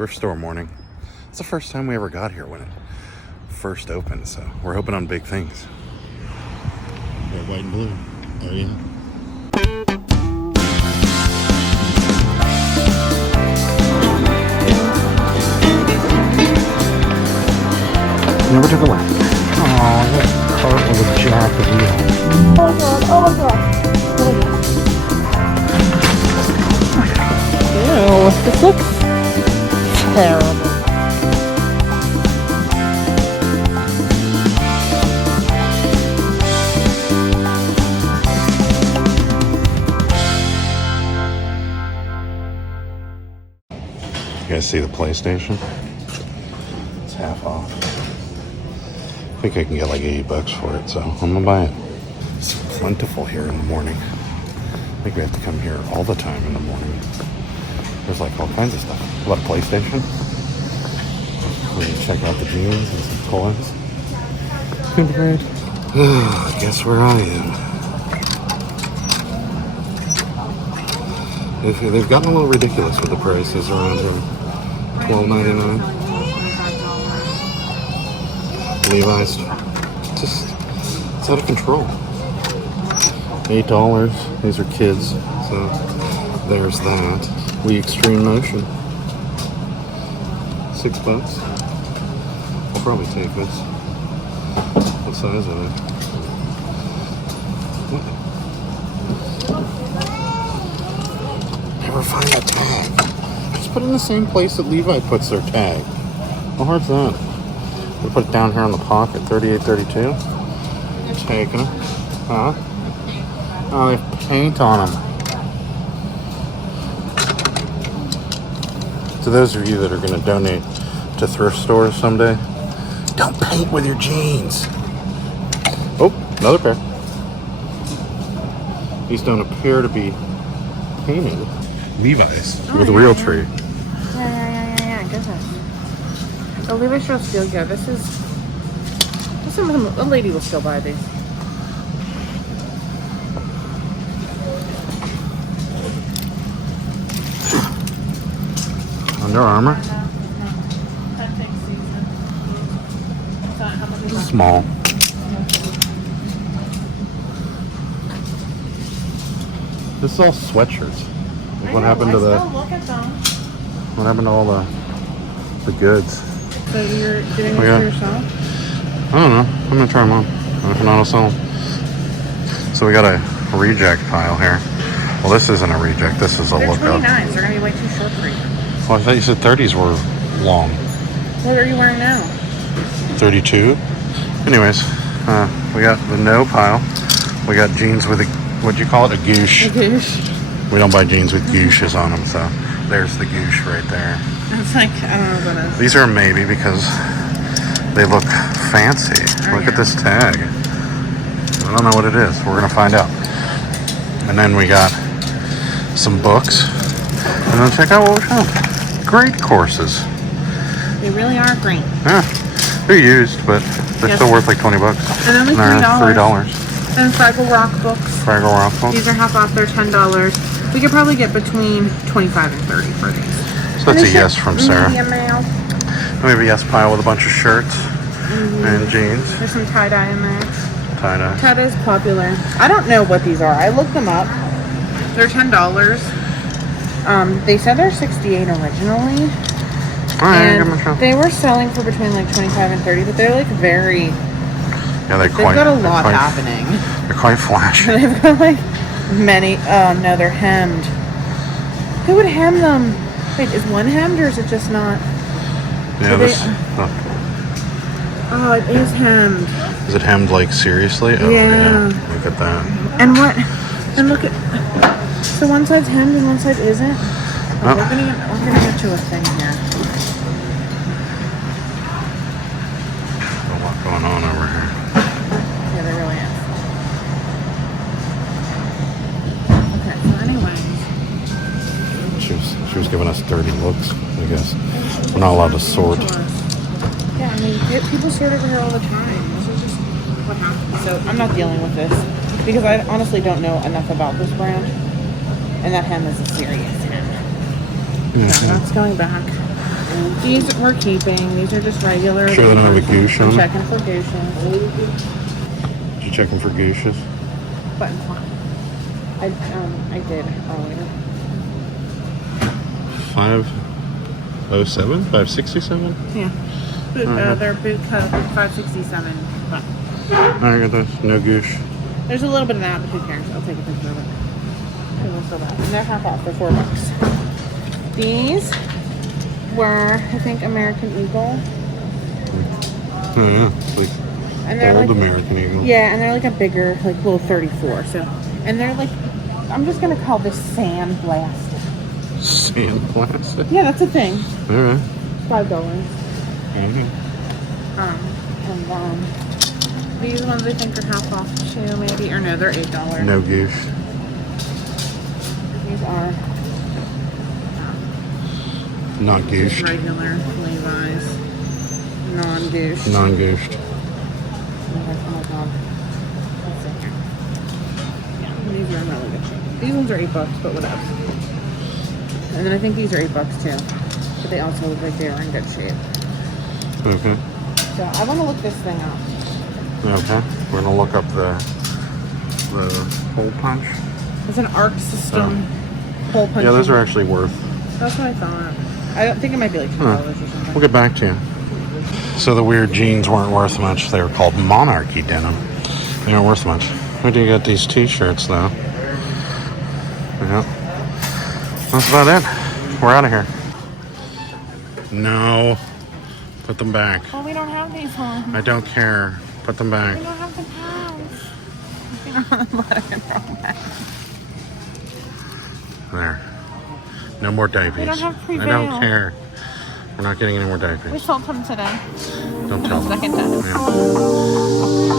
thrift store morning. It's the first time we ever got here when it first opened, so we're hoping on big things. Red, white, and blue. Oh yeah. Never took a left. Oh, that cart was a jack of wheel. Oh my god, oh my god. Ew, this looks terrible. You guys see the PlayStation? It's half off. I think I can get like $80 for it, so I'm gonna buy it. It's plentiful here in the morning. I think we have to come here all the time in the morning. There's like all kinds of stuff. What, a PlayStation? We can check out the jeans and some toys. Good bread. Guess where I am. They've gotten a little ridiculous with the prices around here. $12.99. Levi's, it's out of control. $8. These are kids, so there's that. We Extreme Motion. $6. I'll probably take this. What size are they? Never find a tag. Just put it in the same place that Levi puts their tag. How hard's that? We put it down here on the pocket, $38.32. Taking them. Huh? Oh, they have paint on them. To those of you that are going to donate to thrift stores someday, don't paint with your jeans. Oh, another pair. These don't appear to be painting. Levi's with a real tree. Yeah, goodness. The Levi's shirts feel good. This is a lady will still buy these. Under Armour. Small. This is all sweatshirts. What happened to the? Look at them. What happened to all the goods? So you're getting this for yourself? I don't know. I'm gonna try them on. If not, I'll sell them. So we got a reject pile here. Well, this isn't a reject. This is a lookup. They're 29s. They're gonna be way too short for you. Well, I thought you said 30s were long. What are you wearing now? 32. Anyways, we got the no pile. We got jeans with a, what'd you call it? A goosh. A goosh. We don't buy jeans with gooshes on them, so there's the goosh right there. It's like, I don't know what that is. These are a maybe because they look fancy. Look at this tag. I don't know what it is. We're going to find out. And then we got some books. And then check out what we found. Great courses. They really are great. Yeah. They're used, but they're still worth like $20. And only $3. And Fraggle Rock books. Fraggle Rock books. These are half off. They're $10. We could probably get between 25 and 30 for these. So that's a yes from Sarah. Medium male. We have a yes pile with a bunch of shirts and jeans. There's some tie-dye in there. Tie-dye. Tie-dye is popular. I don't know what these are. I looked them up. They're $10. They said they're $68 originally. And they were selling for between like 25 and 30, but they're like very... Yeah, they've got a lot happening. They're quite flashy. They've got like many... Oh, no, they're hemmed. Who would hem them? Wait, is one hemmed or is it just not? Yeah, this... Oh, it is hemmed. Is it hemmed like seriously? Oh, yeah. Look at that. And what... And look at... So one side's hemmed and one side isn't? Oh, we're gonna get to a thing here. A lot going on over here. Yeah, there really is. Okay, so anyways. She was giving us dirty looks, I guess. We're not allowed to sort. Yeah, I mean, people sort over here all the time. This is just what happens. So I'm not dealing with this because I honestly don't know enough about this brand. And that hem is a serious hem. So that's going back. These we're keeping. These are just regular. Sure they don't have a goose on I'm them? checking for gooses. You checking for gooses? Button fine. I did earlier. 507? 567? Yeah. They're boot cut 567. But I got this. No goose. there's a little bit of that, but who cares? I'll take a picture of it. It was so bad. And they're half off for $4. These were, I think, American Eagle. Oh, yeah. It's like And they're old like, American Eagle. yeah, and they're like a bigger, like little 34. So, and they're like, I'm just gonna call this sand blast. Sandblasted? Yeah, that's a thing. Alright. $5. Mm-hmm. And then these ones I think are half off too, maybe, or no, they're $8. No goose. These are Not just goosed. regular Levi's, non-douche. Non-goosed. Oh my god. Let's see here. Yeah, these are in really good shape. These ones are $8, but whatever. And then I think these are $8 too. But they also look like they are in good shape. Okay. So I want to look this thing up. Okay. We're gonna look up the hole punch. It's an arc system hole punch. Yeah, those are actually worth. That's what I thought. I don't think it might be like $2 or something. We'll get back to you. So the weird jeans weren't worth much. They were called Monarchy denim. They weren't worth much. Where do you get these t-shirts though? Yeah. That's about it. We're out of here. No. Put them back. Well, we don't have these on. I don't care. Put them back. We don't have the pants. You know, let it go back. There. No more diapers. We don't have I Prevail. don't care. We're not getting any more diapers. We sold them today. Don't tell them. Second time. Yeah.